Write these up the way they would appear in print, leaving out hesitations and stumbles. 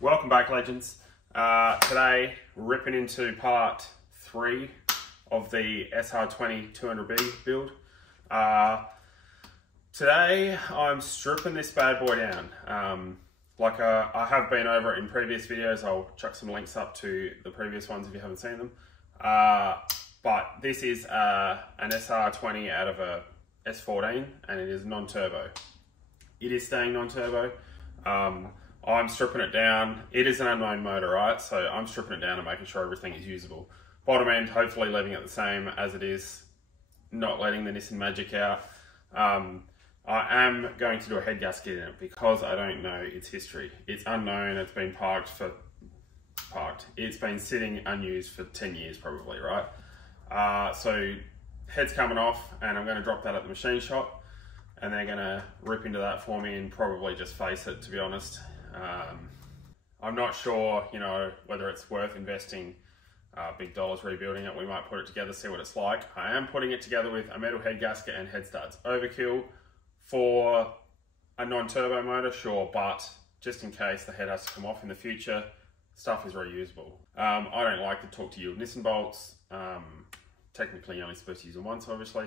Welcome back, legends. Today, ripping into part 3 of the SR20 200B build. Today, I'm stripping this bad boy down. I have been over it in previous videos. I'll chuck some links up to the previous ones if you haven't seen them. But this is an SR20 out of a S14, and it is non-turbo. It is staying non-turbo. I'm stripping it down. It is an unknown motor, right? So I'm stripping it down and making sure everything is usable. Bottom end, hopefully leaving it the same as it is, not letting the Nissan Magic out. I am going to do a head gasket in it because I don't know its history. It's unknown. It's been It's been sitting unused for 10 years probably, right? So head's coming off, and I'm going to drop that at the machine shop, and they're going to rip into that for me and probably just face it, to be honest. I'm not sure, whether it's worth investing big dollars rebuilding it. We might put it together, see what it's like. I am putting it together with a metal head gasket and head studs. Overkill for a non-turbo motor, sure, but just in case the head has to come off in the future, stuff is reusable. I don't like to talk to you with Nissan bolts. Technically you're only supposed to use them once, obviously.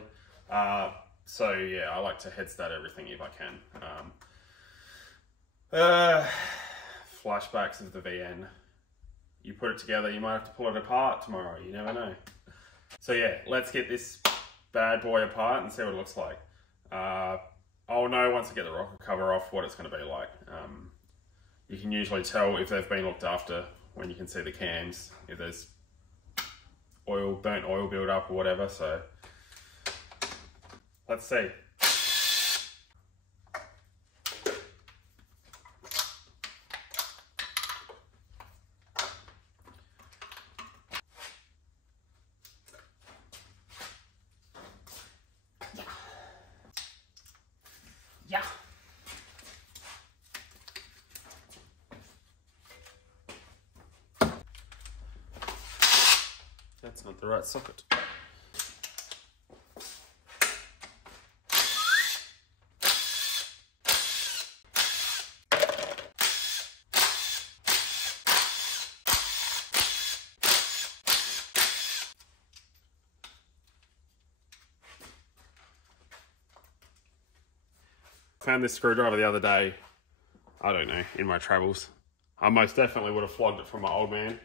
So yeah, I like to head stud everything if I can. Flashbacks of the VN. You put it together, you might have to pull it apart tomorrow, you never know. So yeah, let's get this bad boy apart and see what it looks like. I'll know once I get the rocker cover off what it's going to be like. You can usually tell if they've been looked after when you can see the cams, if there's burnt oil build up or whatever, so let's see. Yeah. That's not the right socket. Found this screwdriver the other day, I don't know, in my travels. I most definitely would have flogged it from my old man,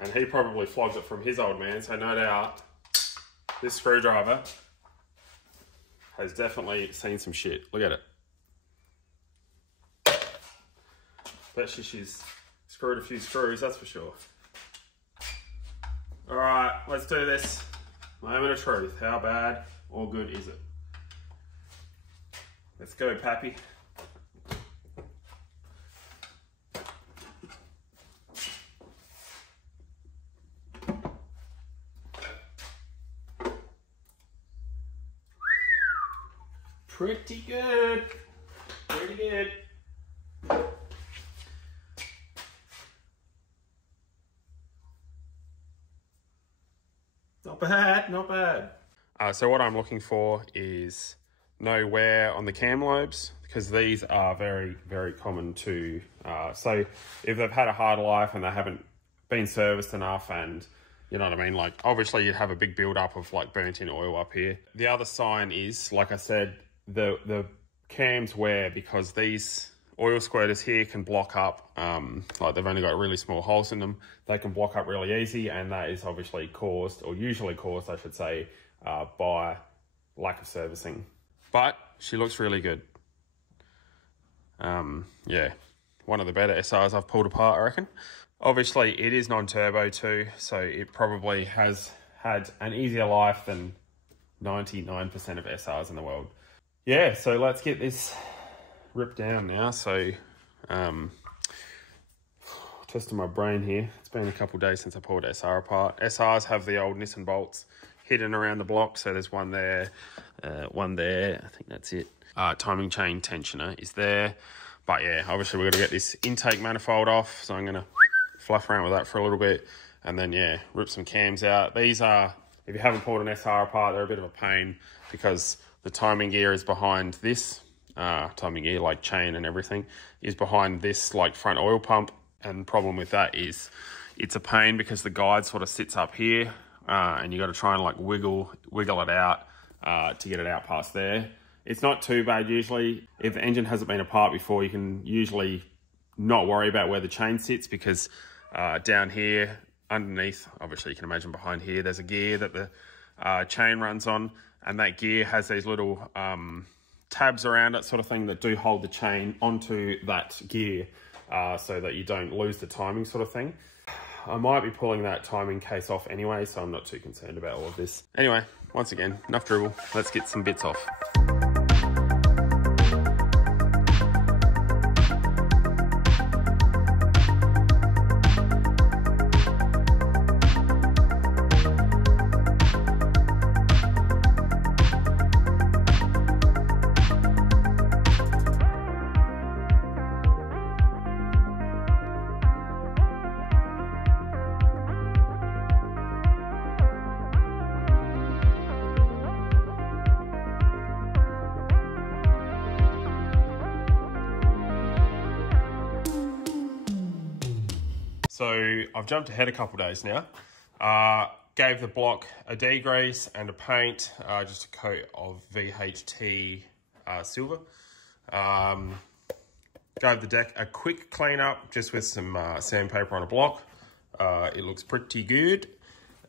and he probably flogged it from his old man, so no doubt this screwdriver has definitely seen some shit. Look at it. Bet she's screwed a few screws, that's for sure. Alright, let's do this. Moment of truth. How bad or good is it? Let's go, Pappy. Pretty good. Pretty good. Not bad, not bad. So what I'm looking for is no wear on the cam lobes, because these are very, very common to, so if they've had a hard life and they haven't been serviced enough, and you know what I mean, like obviously you'd have a big build up of like burnt in oil up here. The other sign is, like I said, the cams wear because these oil squirters here can block up, like they've only got really small holes in them. They can block up really easy, and that is obviously caused, or usually caused I should say, by lack of servicing. But she looks really good. Yeah, one of the better SRs I've pulled apart, I reckon. Obviously, it is non-turbo too, so it probably has had an easier life than 99% of SRs in the world. Yeah, so let's get this ripped down now. So, testing my brain here. It's been a couple of days since I pulled SR apart. SRs have the old Nissan bolts hidden around the block, so there's one there, I think that's it. Timing chain tensioner is there, but yeah, obviously we've got to get this intake manifold off, so I'm going to fluff around with that for a little bit, and then yeah, rip some cams out. These are, if you haven't pulled an SR apart, they're a bit of a pain because the timing gear is behind this, timing gear, like chain and everything, is behind this like front oil pump And the problem with that is it's a pain because the guide sort of sits up here, and you got to try and like wiggle it out to get it out past there. It's not too bad usually. If the engine hasn't been apart before, you can usually not worry about where the chain sits, because down here underneath, obviously you can imagine behind here, there's a gear that the chain runs on, and that gear has these little tabs around it sort of thing that do hold the chain onto that gear, so that you don't lose the timing sort of thing. I might be pulling that timing case off anyway, so I'm not too concerned about all of this. Anyway, once again, enough dribble. Let's get some bits off. So I've jumped ahead a couple days now. Gave the block a degrease and a paint, just a coat of VHT silver. Gave the deck a quick clean up just with some sandpaper on a block. It looks pretty good.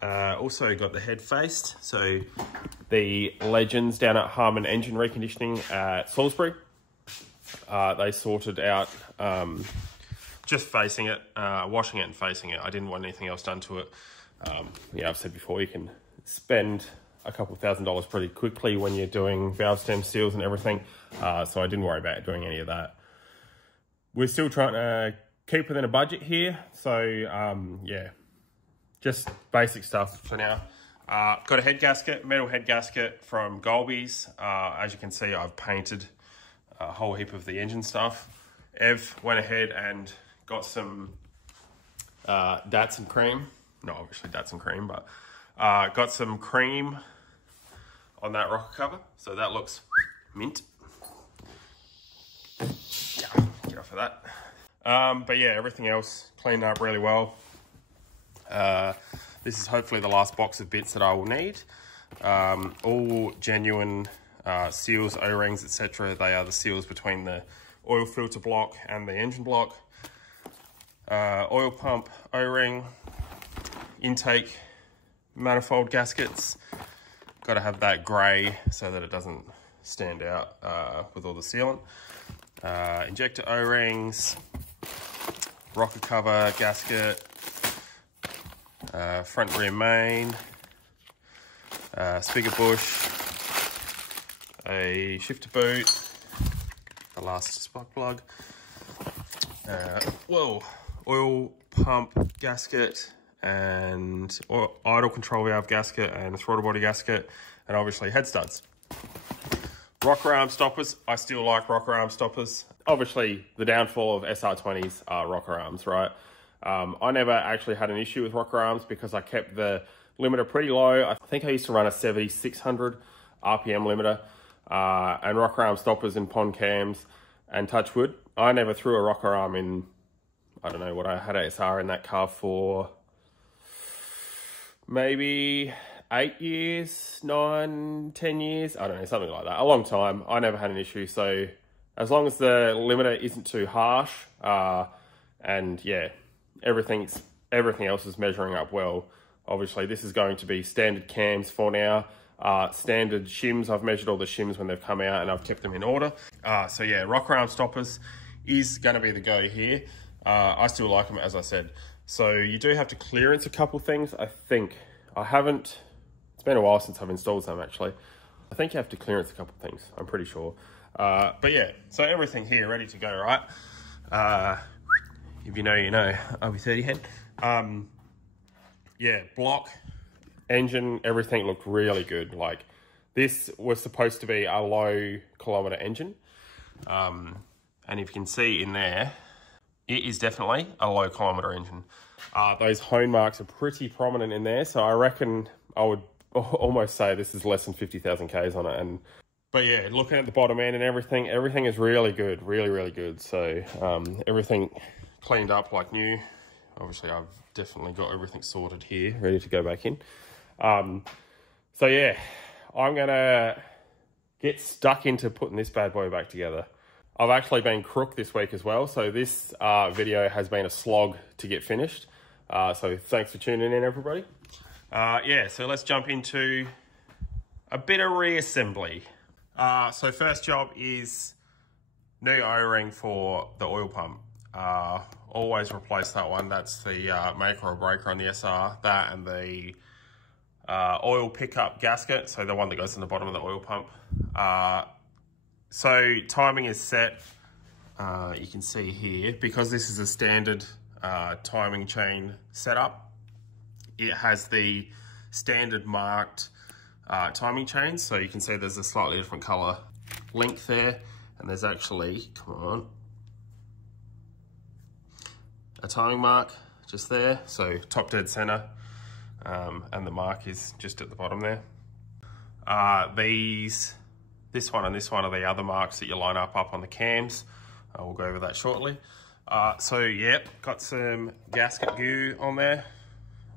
Also got the head faced. So the legends down at Harman Engine Reconditioning at Salisbury, they sorted out just facing it, washing it and facing it. I didn't want anything else done to it. Yeah, I've said before, you can spend a couple $1,000s pretty quickly when you're doing valve stem seals and everything. So I didn't worry about doing any of that. We're still trying to keep within a budget here. So yeah, just basic stuff for now. Got a head gasket, metal head gasket from Golby's. As you can see, I've painted a whole heap of the engine stuff. Ev went ahead and got some Datsun cream. Not obviously Datsun cream, but got some cream on that rocker cover. So that looks mint. Yeah, get off of that. But yeah, everything else cleaned up really well. This is hopefully the last box of bits that I will need. All genuine seals, O-rings, etc. They are the seals between the oil filter block and the engine block. Oil pump, O-ring, intake, manifold gaskets. Got to have that grey so that it doesn't stand out with all the sealant. Injector O-rings, rocker cover, gasket, front rear main, spigot bush, a shifter boot, the last spark plug, oil pump gasket, and idle control valve gasket, and throttle body gasket, and obviously head studs. Rocker arm stoppers, I still like rocker arm stoppers. Obviously the downfall of SR20s are rocker arms, right? I never actually had an issue with rocker arms because I kept the limiter pretty low. I think I used to run a 7600 RPM limiter, and rocker arm stoppers in pond cams, and touch wood, I never threw a rocker arm in. I don't know what I had ASR in that car for, maybe 8 years, 9, 10 years, I don't know, something like that, a long time. I never had an issue. So as long as the limiter isn't too harsh, and yeah, everything else is measuring up well. Obviously this is going to be standard cams for now. Standard shims, I've measured all the shims when they've come out and I've kept them in order. So yeah, rocker arm stoppers is going to be the go here. I still like them, as I said. So you do have to clearance a couple things. I think I haven't, it's been a while since I've installed them actually. I think you have to clearance a couple things, I'm pretty sure. But yeah, so everything here ready to go, right? If you know, you know. RB30 head. Yeah, block, engine, everything looked really good. Like, this was supposed to be a low kilometer engine. And if you can see in there, it is definitely a low kilometer engine. Those hone marks are pretty prominent in there, so I reckon I would almost say this is less than 50,000 Ks on it. But yeah, looking at the bottom end and everything is really good, really good. So everything cleaned up like new. Obviously, I've definitely got everything sorted here, ready to go back in. So yeah, I'm gonna get stuck into putting this bad boy back together. I've actually been crook this week as well, so this video has been a slog to get finished. So thanks for tuning in, everybody. Yeah, so let's jump into a bit of reassembly. So first job is new O-ring for the oil pump. Always replace that one. That's the maker or breaker on the SR. That and the oil pickup gasket, so the one that goes in the bottom of the oil pump. So timing is set. You can see here, because this is a standard timing chain setup, it has the standard marked timing chains. So you can see there's a slightly different color link there, and there's actually, come on, a timing mark just there. So top dead center, and the mark is just at the bottom there. This one and this one are the other marks that you line up on the cams. We'll go over that shortly. So yep, got some gasket goo on there.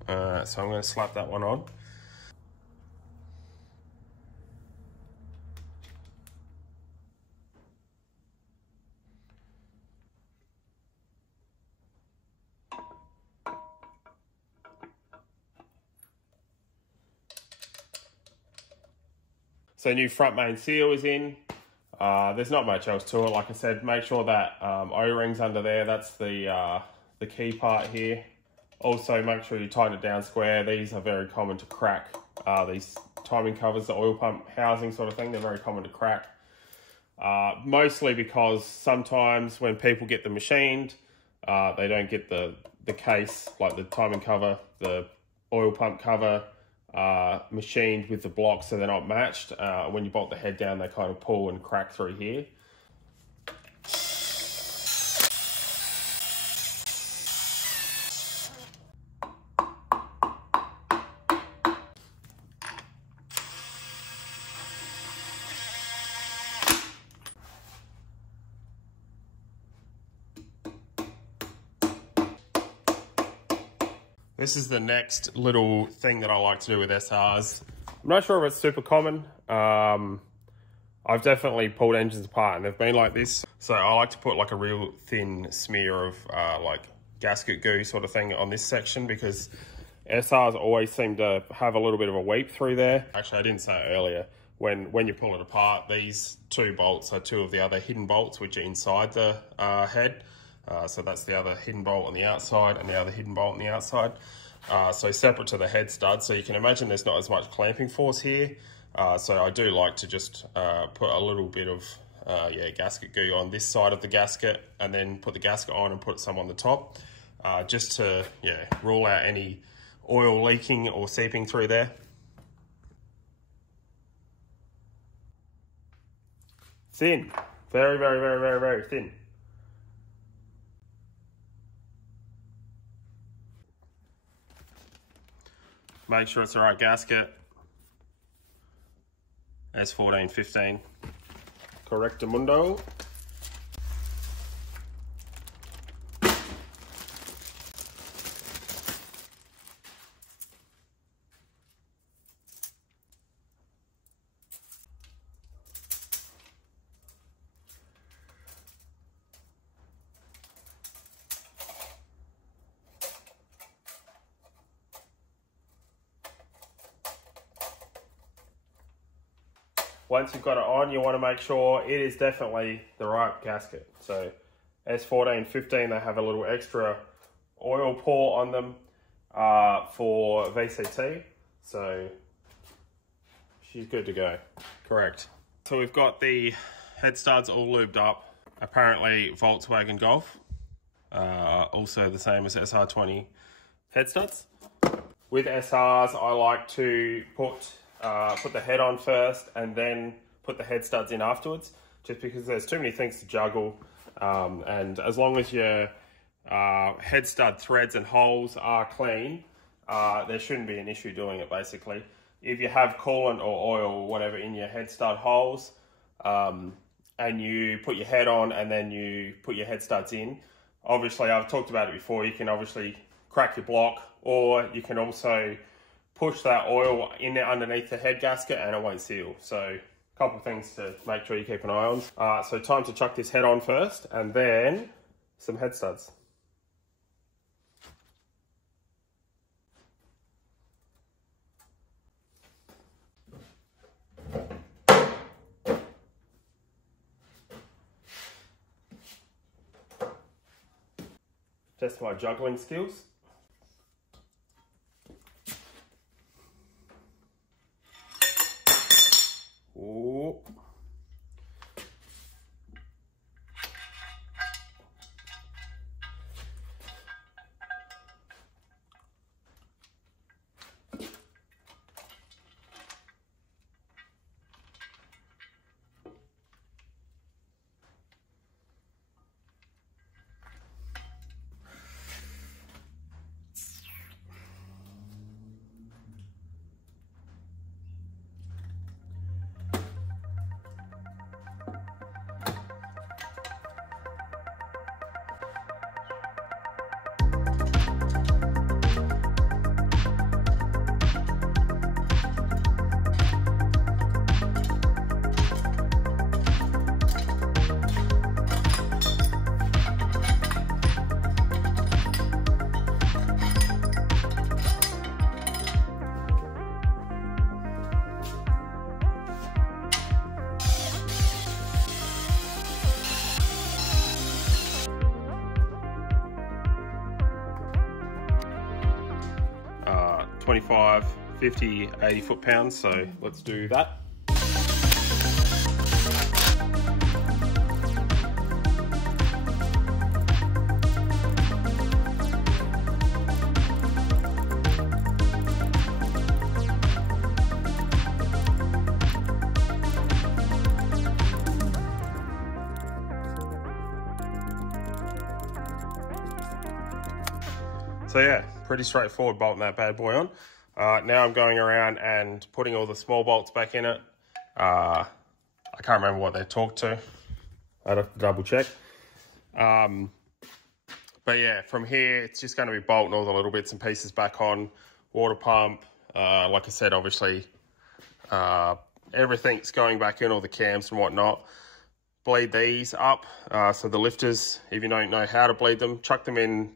So I'm going to slap that one on. So new front main seal is in. There's not much else to it. Like I said, make sure that O-ring's under there. That's the key part here. Also, make sure you tighten it down square. These are very common to crack. These timing covers, the oil pump housing sort of thing, they're very common to crack. Mostly because sometimes when people get them machined, they don't get the case, like the timing cover, the oil pump cover, machined with the blocks, so they're not matched. When you bolt the head down, they kind of pull and crack through here. This is the next little thing that I like to do with SRs. I'm not sure if it's super common. I've definitely pulled engines apart and they've been like this. So I like to put like a real thin smear of like gasket goo sort of thing on this section, because SRs always seem to have a little bit of a weep through there. Actually, I didn't say it earlier. When you pull it apart, these two bolts are two of the other hidden bolts which are inside the head. So that's the other hidden bolt on the outside and the other hidden bolt on the outside. So separate to the head stud. So you can imagine there's not as much clamping force here. So I do like to just put a little bit of gasket goo on this side of the gasket, and then put the gasket on and put some on the top, just to rule out any oil leaking or seeping through there. Thin, very, very, very, very, very thin. Make sure it's the right gasket. S14-15. Correctamundo. Once you've got it on, you want to make sure it is definitely the right gasket. So S14-15, they have a little extra oil pour on them for VCT. So she's good to go. Correct. So we've got the head studs all lubed up. Apparently Volkswagen Golf. Also the same as SR20 head studs. With SRs, I like to put the head on first and then put the head studs in afterwards, just because there's too many things to juggle, and as long as your head stud threads and holes are clean, there shouldn't be an issue doing it. Basically, if you have coolant or oil or whatever in your head stud holes, and you put your head on and then you put your head studs in, obviously I've talked about it before, you can obviously crack your block, or you can also push that oil in there underneath the head gasket and it won't seal. So a couple of things to make sure you keep an eye on. So time to chuck this head on first, and then some head studs. Test my juggling skills. Ooh. Uh, 25, 50, 80 foot-pounds, so let's do that. So yeah, pretty straightforward bolting that bad boy on. Now I'm going around and putting all the small bolts back in it. I can't remember what they talked to. I'd have to double check. But yeah, from here, it's just going to be bolting all the little bits and pieces back on. Water pump, like I said, obviously, everything's going back in, all the cams and whatnot. Bleed these up. So the lifters, if you don't know how to bleed them, chuck them in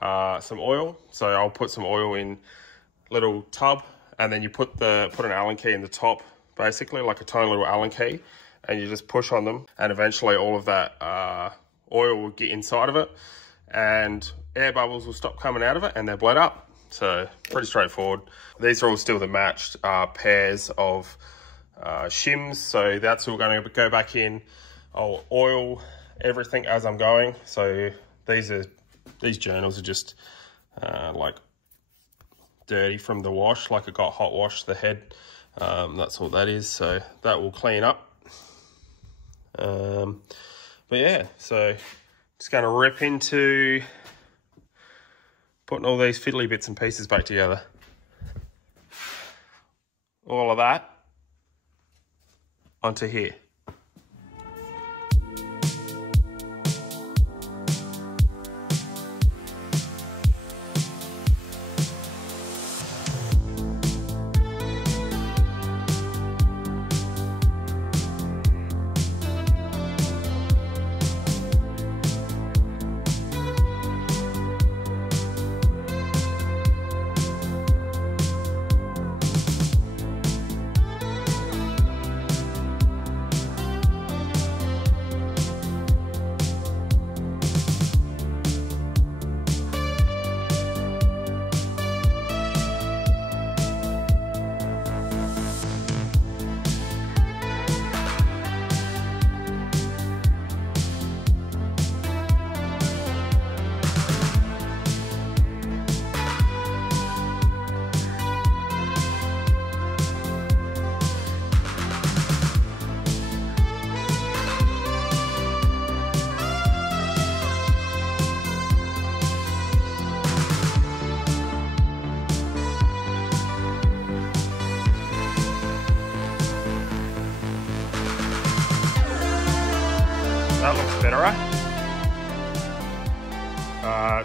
some oil. So I'll put some oil in little tub, and then you put an Allen key in the top, basically like a tiny little Allen key, and you just push on them, and eventually all of that oil will get inside of it, and air bubbles will stop coming out of it, and they're bled up. So pretty straightforward. These are all still the matched pairs of shims, so that's all going to go back in. I'll oil everything as I'm going. So these journals are just like dirty from the wash, like it got hot washed the head. That's all that is, so that will clean up. But yeah, so just going to rip into putting all these fiddly bits and pieces back together. All of that onto here.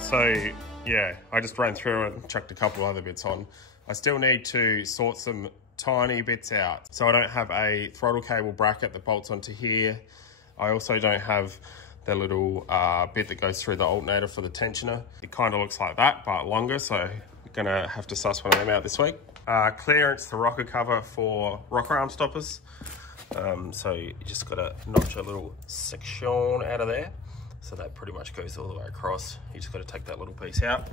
So yeah, I just ran through and chucked a couple other bits on. I still need to sort some tiny bits out. So I don't have a throttle cable bracket that bolts onto here. I also don't have the little bit that goes through the alternator for the tensioner. It kind of looks like that, but longer, so I'm gonna have to suss one of them out this week. Clearance, the rocker cover for rocker arm stoppers. So you just gotta notch a little section out of there. So that pretty much goes all the way across. You just gotta take that little piece out.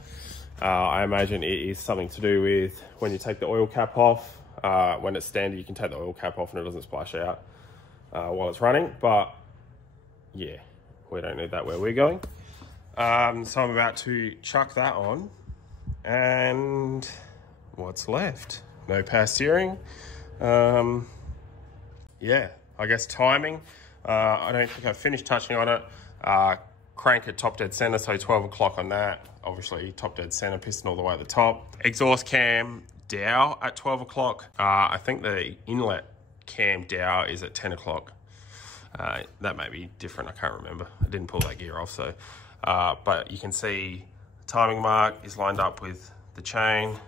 I imagine it is something to do with when you take the oil cap off. When it's standard, you can take the oil cap off and it doesn't splash out while it's running, but yeah, we don't need that where we're going. So I'm about to chuck that on, and what's left? No power steering. Yeah, I guess timing. I don't think I've finished touching on it. Crank at top dead center, so 12 o'clock on that. Obviously top dead center, piston all the way at the top. Exhaust cam dow at 12 o'clock. I think the inlet cam dow is at 10 o'clock. That may be different, I can't remember. I didn't pull that gear off, so. But you can see timing mark is lined up with the chain.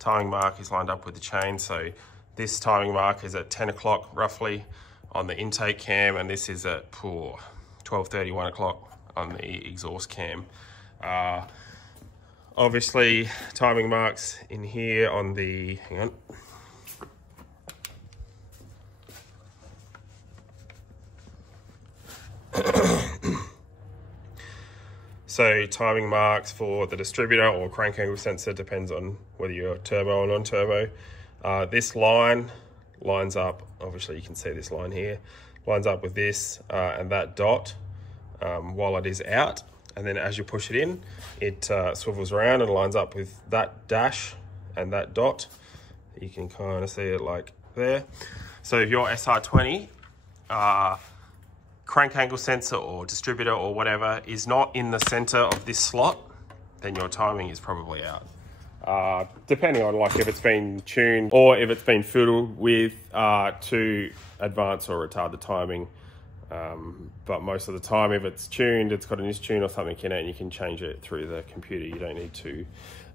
Timing mark is lined up with the chain, so this timing mark is at 10 o'clock roughly on the intake cam, and this is at 12:30, 1 o'clock on the exhaust cam. Obviously, timing marks in here on the, hang on. So timing marks for the distributor or crank angle sensor, depends on whether you're turbo or non-turbo. This line lines up, obviously you can see this line here, lines up with this and that dot while it is out. And then as you push it in, it swivels around and lines up with that dash and that dot. You can kind of see it like there. So if your SR20 crank angle sensor or distributor or whatever is not in the center of this slot, then your timing is probably out. Depending on like if it's been tuned or if it's been fiddled with to advance or retard the timing. But most of the time, if it's tuned, it's got an is-tune or something in it, and you can change it through the computer. You don't need to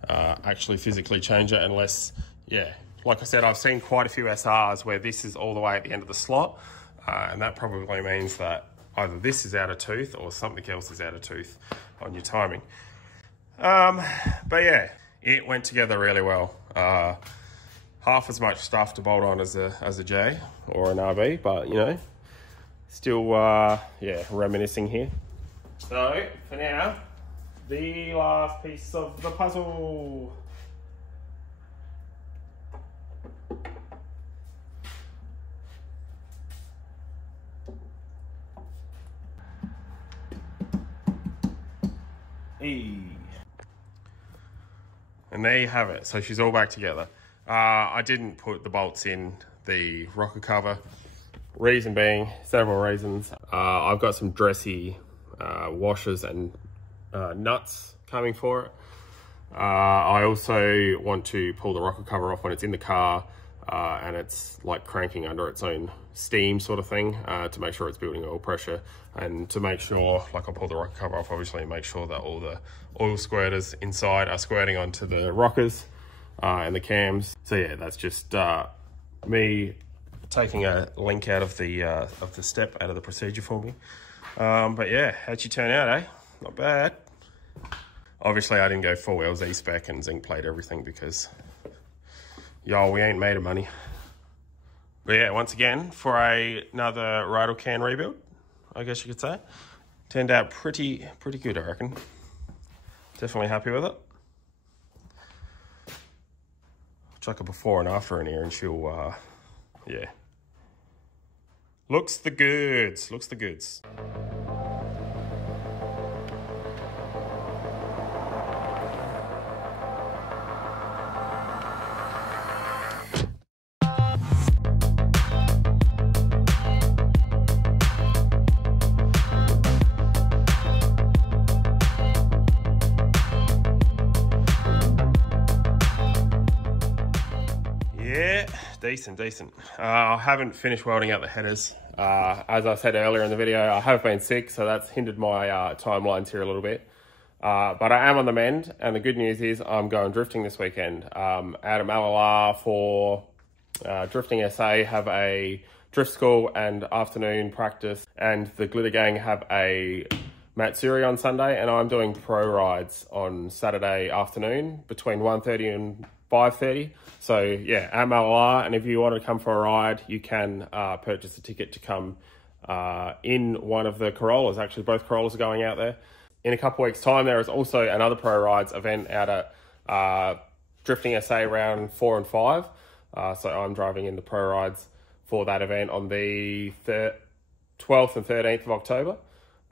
actually physically change it unless, yeah, like I said, I've seen quite a few SRs where this is all the way at the end of the slot, and that probably means that either this is out of tooth or something else is out of tooth on your timing. But yeah, it went together really well. Half as much stuff to bolt on as a J or an RB, but you know, still, yeah, reminiscing here. So, for now, the last piece of the puzzle. Hey. And there you have it. So she's all back together. I didn't put the bolts in the rocker cover. Reason being, several reasons. I've got some dressy washers and nuts coming for it. I also want to pull the rocker cover off when it's in the car and it's like cranking under its own steam sort of thing to make sure it's building oil pressure, and to make sure, like I'll pull the rocker cover off obviously and make sure that all the oil squirters inside are squirting onto the rockers and the cams. So yeah, that's just me taking a link out of the step out of the procedure for me. But yeah, how'd she turn out, eh? Not bad. Obviously I didn't go full LZ spec and zinc plate everything because y'all, we ain't made of money. But yeah, once again, for another Rydal can rebuild, I guess you could say, turned out pretty good, I reckon. Definitely happy with it. I'll chuck a before and after in here and she'll, yeah. Looks the goods, looks the goods. Decent. I haven't finished welding out the headers. As I said earlier in the video, I have been sick, so that's hindered my timelines here a little bit. But I am on the mend, and the good news is I'm going drifting this weekend. Out at Malala for Drifting SA have a drift school and afternoon practice, and the Glitter Gang have a Matsuri on Sunday, and I'm doing pro rides on Saturday afternoon between 1:30 and 5:30. So yeah, at Malala, and if you want to come for a ride, you can purchase a ticket to come in one of the Corollas. Actually, both Corollas are going out there. In a couple of weeks' time, there is also another Pro Rides event out at Drifting SA round 4 and 5. So I'm driving in the Pro Rides for that event on the 12th and 13th of October.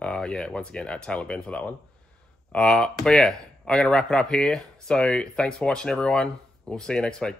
Yeah, once again, at Taylor Bend for that one. But yeah, I'm going to wrap it up here. So thanks for watching, everyone. We'll see you next week.